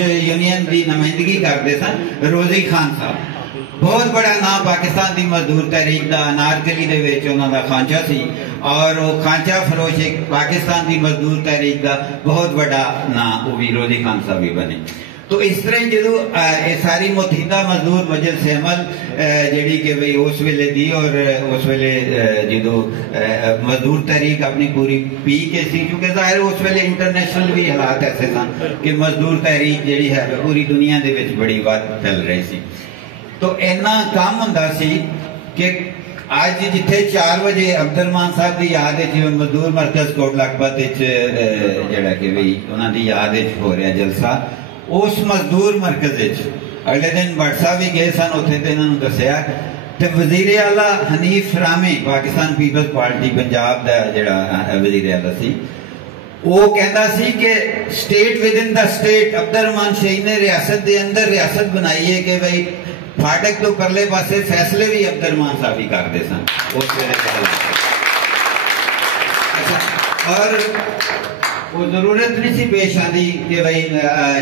Union की नुमाइंदगी करते सन, रोजी खान साहब बहुत बड़ा नाम पाकिस्तान की मजदूर तहरीक का अनारकली का खांचा सी और वो खांचा फरोश एक पाकिस्तान की मजदूर तहरीक का बहुत बड़ा नाम वो भी रोजी खान साहब भी बने। तो इस तरह जो सारी मुतहिदा मजदूर मजलिस अमल जी कि भाई उस वेले दी और उस वेले जो मजदूर तहरीक अपनी पूरी पी के सी, क्योंकि जाहिर उस वेले इंटरनेशनल भी हालात ऐसे सन कि मजदूर तहरीक जी है पूरी दुनिया के बड़ी बात चल रही सी। तो इन्ना काम होंदा सी कि अज जिथे 4 बजे अब्दुलरहमान साहब की याद मजदूर मरकज कोट लखपत जरा कि भाई उन्होंने याद हो रहा जलसा, उस मजदूर मरकज अगले दिन भट्ट साहब भी गए सन, उत्थे ते इन्होंने दसिया ते वजीर आला हनीफ रामी पाकिस्तान पीपल्स पार्टी पंजाब का जड़ा वजीर आला सी, वो कहता सी कि state with in the state Abdul Rahman शहीद ने रियासत के अंदर रियासत बनाई है कि भाई फाटक तो परले पासे फैसले भी अब्दुलरहमान साहब ही करते सन उस वेले। और वो जरूरत नहीं सी पेश आती कि भाई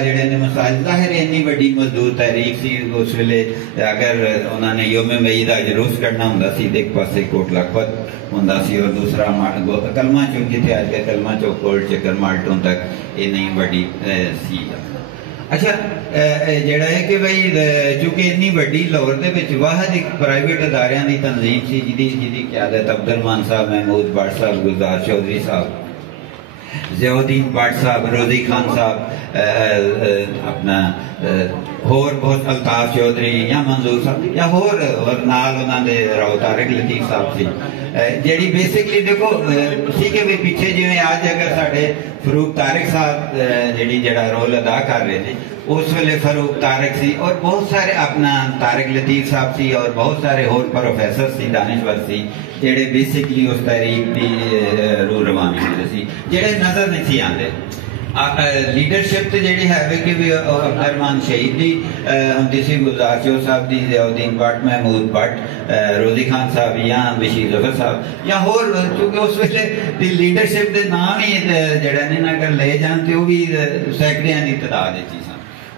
जेडे ने मसाइल जाहिर इन्नी बड़ी मजदूर तहरीक सी उस वेले अगर उन्होंने योम मई का जुलूस करना होंदा सी एक पासे कोट लखपत होंदा सी और दूसरा कलमा चौक जिथे अज के कलमा चौक कोट चक्कर माल्टों तक इन्नी बड़ी सी। अच्छा जड़ा है कि भाई चूंकि इन्नी बड़ी लाहौर के वाहद एक प्राइवेट अदारियां की तंजीम सी जिहदी क़यादत अब्दुलरहमान साहब, महमूद भट्ट साहब, गुलजार चौधरी साहब, ज़ियाउद्दीन भट्ट साहब, रोजी खान साहब, अपना होर बहुत अल्ताफ चौधरी या मंजूर साहब या होर नाल उन्होंने राव तारिक लतीफ साहब सी जी बेसिकली देखो सी कि पिछे जिवें अज अगर साडे फरूक तारिक साहब जी जड़ा रोल अदा कर रहे थे उस वेले फरूक तारिक सी और बहुत सारे अपना तारिक लतीफ साहब सी और बहुत सारे होर प्रोफैसर सी दानिश्वर सी जेडे बेसिकली उस तहरीक की रूह रवानी होंदे सी जेडे नजर नहीं सी आते। लीडरशिप तो जी है कि भी अब्दुलरहमान शहीद की होंगी सी, गुलजार चौधरी साहब की, ज़ियाउद्दीन भट्ट, महमूद भट्ट, रोजी खान साहब या बशीर जफर साहब या होर, क्योंकि उस वेले दी लीडरशिप के नाम ही जड़ा ने अगर ले जान तो भी सैकड़ियां की तादाद सन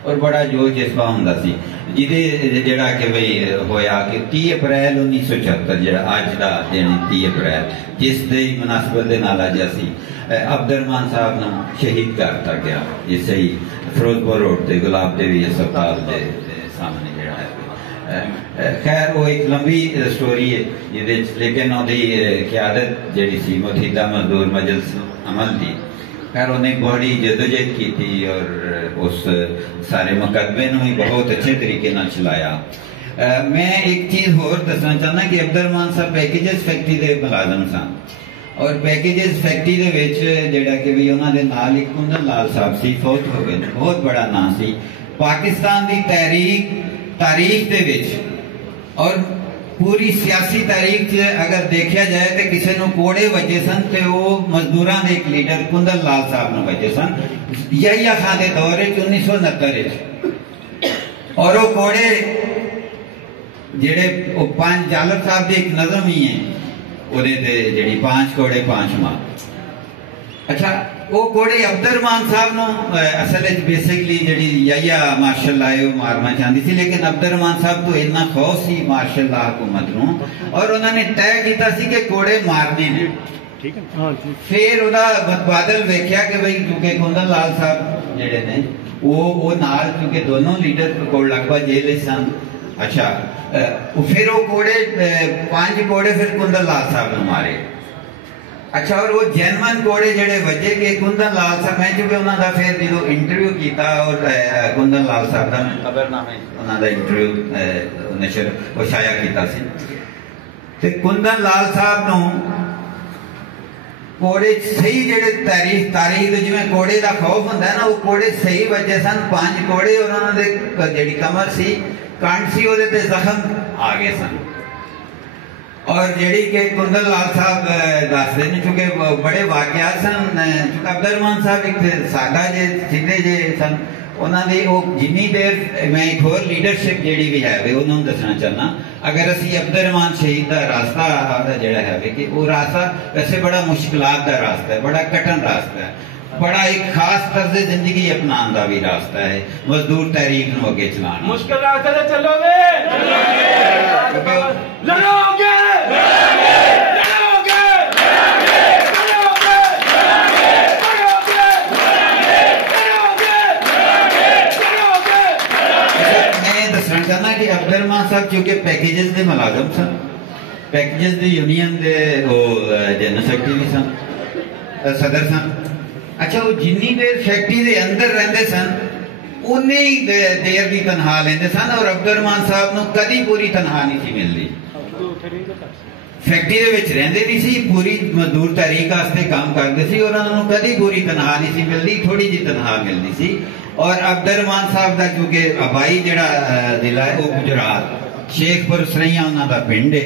और बड़ा जोश जज्बा होंदा सी जिदे जड़ा कि भाई होया कि 30 अप्रैल 1976 जड़ा अज का दिन 30 अप्रैल जिस दी मुनासबत दे नाल अज असी अब्दुलरहमान साहब नूं शहीद करता गया इस ही फिरोजपुर रोड ते गुलाब देवी अस्पताल के सामने जड़ा है। खैर वो एक लंबी स्टोरी है जिहदे लेकिन उहदी क़यादत जिहड़ी सी मुतहिदा मजदूर मजलिस अमल दी, खैर उन्हें बड़ी जदोजहद की थी और उस सारे मुकदमे नूं भी बहुत अच्छे तरीके नाल चलाया। मैं एक चीज़ होर दसना चाहना कि अब्दुलरहमान साहब पैकेजेस फैक्ट्री के मुलाजम सन और पैकेजेस फैक्ट्री जड़ा कि भी उन्होंने नाल एक कुंदन लाल साहब सी फौत हो गए, बहुत बड़ा नाम सी पाकिस्तान की तारीख दे विच और पूरी सियासी तारीख अगर देखा जाए तो किसी को कोड़े वजे सन तो वो मजदूरों के एक लीडर कुंदन लाल साहब ने वजे सन यहिया खान के दौर 1969 और वो कोड़े जेड़े 5 जालर साहब की एक नज़म ही है जी 5 कोड़े 5 मां। अच्छा वो कोड़े अब्दुलरहमान साहब नो असल बेसिकली जी याया मार्शल ला मारना चाहती थी, लेकिन अब्दुलरहमान साहब तो इन्ना खौफ सी मार्शल ला हुकूमत नो और उन्होंने तय किया कि कोड़े मारने ने। फिर बादल वेख्या कि भाई क्योंकि कुंदन लाल साहब जेडे ने वो नाल क्योंकि दोनों लीडर कोट लखपत जेल सन। अच्छा फिर वो कोड़े 5 कोड़े फिर कुंदन लाल साहब ने मारे। अच्छा और वो जैनमन कोड़े जेडे वजे के कुंदन लाल साहब मैं चूंकि उन्होंने फिर जो इंटरव्यू किया और कुंदन लाल साहब का खबरनामे उन्होंने इंटरव्यू नशर वो शाया किया ते कुंदन लाल साहब नो कोड़े सही जेडे तारीख जिवें कोड़े का खौफ होंदा ना वो कोड़े सही वजे सन 5 कोड़े और उन्होंने जी कमर सी कंठ सी वो जख्म आ गए सन और जी के कुंदन लाल साहब दसते हैं चूंकि बड़े वाकयात सन चूंकि अब्दुलरहमान साहब एक सादा जे सीधे जे सन उन्होंने वो जिन्नी देर मैं एक होर लीडरशिप जी भी है उन्होंने दसना चाहना अगर असी अब्दुलरहमान शहीद का रास्ता जोड़ा है कि वो रास्ता वैसे बड़ा मुश्किलात का रास्ता है, बड़ा कठिन रास्ता है। बड़ा एक खास तर्ज जिंदगी अपनाने का भी रास्ता है मजदूर तहरीक नूं अगे चलाना। मुश्किल रास्ते से चलोगे, लड़ोगे, चाहना कि अब्दुर्रहमान साहब चूंकि पैकेजेस के मुलाजम सन, पैकेजेस की यूनियन के जनरल सैकटरी भी सन, सदर सन। अच्छा, वो जिन्नी देर फैक्ट्री के अंदर रहते सन उन्नी ही देर की तनख्वाह लेंदे सन और अब्दुर्रहमान साहब नूं कदी पूरी तनख्वाह नहीं थी मिलती। फैक्ट्री दे विच रहिंदे नहीं सी, पूरी मजदूर तहरीक वास्ते काम करते सी और उन्होंने कदी पूरी तनख्वाह नहीं सी मिलती, थोड़ी जी तनख्वाह मिलती सी। और अब्दुर्रहमान साहब का चूंकि आबाई जिहड़ा जिला है वो गुजरात शेखपुर सरैया उन्हां दा पिंड है।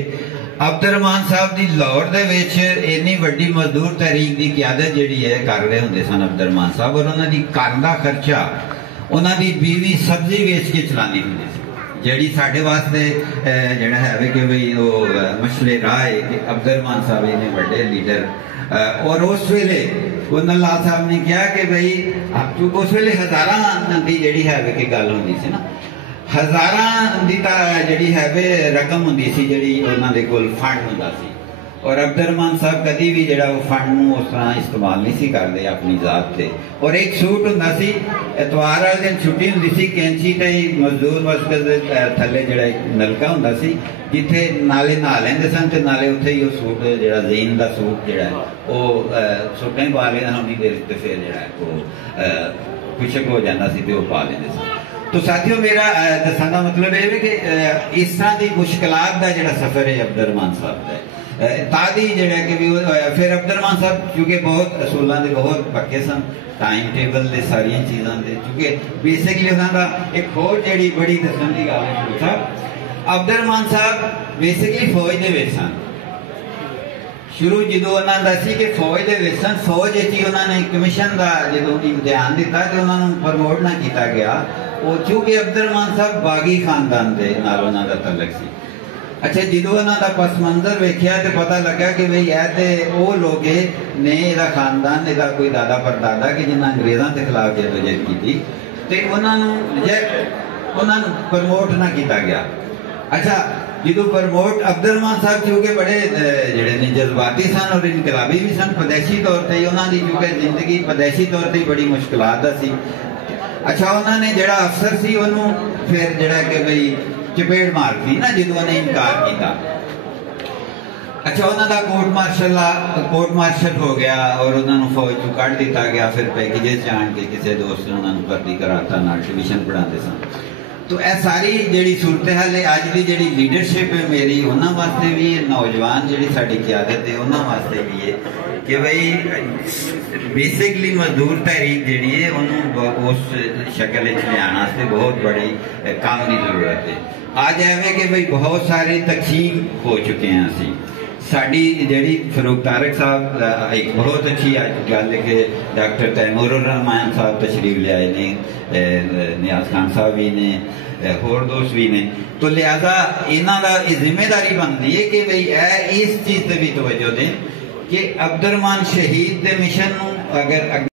अब्दुर्रहमान साहब की लाहौर दे विच इन्नी वड्डी मजदूर तहरीक की क्यादत जिहड़ी है कर रहे हुंदे सन अब्दुर्रहमान साहब, और उन्हां दी घर दा खर्चा उन्हां दी बीवी सब्जी वेच के चलानी हुंदी सी, जिहड़ी साडे वास्ते जिहड़ा है कि भाई वो मसले राह है कि अब्दुर्रहमान साहब इन्ने वड्डे लीडर। और उस वेले लाल साहब ने कहा कि भाई चूंकि उस वेले हजारां दी जिहड़ी है कि गल हुंदी सी ना, हजारां दी तां जिहड़ी है वे रकम हुंदी सी जिहड़ी उन्हां दे कोल फंड हुंदा सी। और अब्दुर्रहमान साहब कदी भी जिहड़ा वो फंड नूं उस तरह इस्तेमाल नहीं सी करदे अपनी जात ते। और एक सूट हुंदा सी, एतवार वाले दिन छुट्टी हुंदी सी, कैंची ते मजदूर मस्जिद दे थल्ले जिहड़ा एक नलका हुंदा सी जिथे नाले नहा लैंदे सन ते नाले उत्थे ही वो सूट जिहड़ा ज़ीन दा सूट जिहड़ा वो सूटें पा लेना उन्नी देर ते फिर जिहड़ा वो खुशक हो जाता सी ते वो पा लेंदे सन। तो साथियों, मेरा दस्सण दा मतलब है कि इस तरह की मुश्किलात का जिहड़ा सफर है अब्दुर्रहमान साहब का तादी जिहड़ा कि भी फिर अब्दुर्रहमान साहब चूंकि बहुत असूलों के बहुत पक्के सन, टाइम टेबल दे सारिया चीज़ों के, चूंकि बेसिकली उन्होंने एक होर जिहड़ी बड़ी दस्सण दी गल है अब्दुर्रहमान साहब बेसिकली फौज दे विच सन। शुरू जो उन्होंने सी कि फौज दे विच सन, फौज ही उन्होंने कमीशन का जो इम्तिहान दिता तो उन्होंने प्रमोट ना किया गया। वो चूंकि अब्दुर्रहमान साहब बागी खानदान के नाल उन्हां दा तल्लक सी। अच्छा, जो उन्हां दा पस मंजर वेख्या तो पता लगा कि भाई यह तो वो लोग ने इहदा खानदान इहदा कोई दादा परदादा कि जिन्हें अंग्रेजों के खिलाफ जदोजहद की तो उन्होंने प्रमोट ना किया गया। अच्छा, जो प्रमोट अब्दुर्रहमान साहब चूंकि बड़े जिहड़े ने जज्बाती सन और इनकलाबी भी सन, पैदाइशी तौर पर उन्होंने चूंकि जिंदगी पैदाइशी तौर पर बड़ी मुश्किलात दा सी। अच्छा, उन्होंने जिहड़ा अफसर सी उन्होंने फिर जिहड़ा कि भाई चपेड़ मार दी ना जो उन्हें इनकार किया। अच्छा, उन्होंने कोर्ट मार्शल हो गया और उन्होंने फौज चो कढ़ दिता गया। फिर पैकेजेस आन के किसी दोस्त ने उन्होंने भर्ती कराता, नाल ट्यूशन पढ़ाते सन। तो यह सारी जिहड़ी सूरत हाल है अज की जिहड़ी लीडरशिप है मेरी उन्होंने वास्ते भी, नौजवान जिहड़ी साडी क़यादत है उन्होंने वास्ते भी है कि भाई बेसिकली मजदूर तहरीक जिहड़ी है उन्होंने उस शक्ल ले आने बहुत बड़ी काम की जरूरत है। आज है कि भाई बहुत सारे तकसीम हो चुके हैं असी। साड़ी जिहड़ी फरूक तारक साहब एक बहुत अच्छी गल है कि डॉक्टर तैमूर रहमान साहब तशरीफ ले आए ने, नियाज खान साहब भी ने, होर दोस्त भी ने। तो लिहाजा इन्हां दा जिम्मेदारी बनती है कि भाई इस चीज़ से भी तवज्जो दें कि अब्दुर्रहमान शहीद के मिशन नूं अगर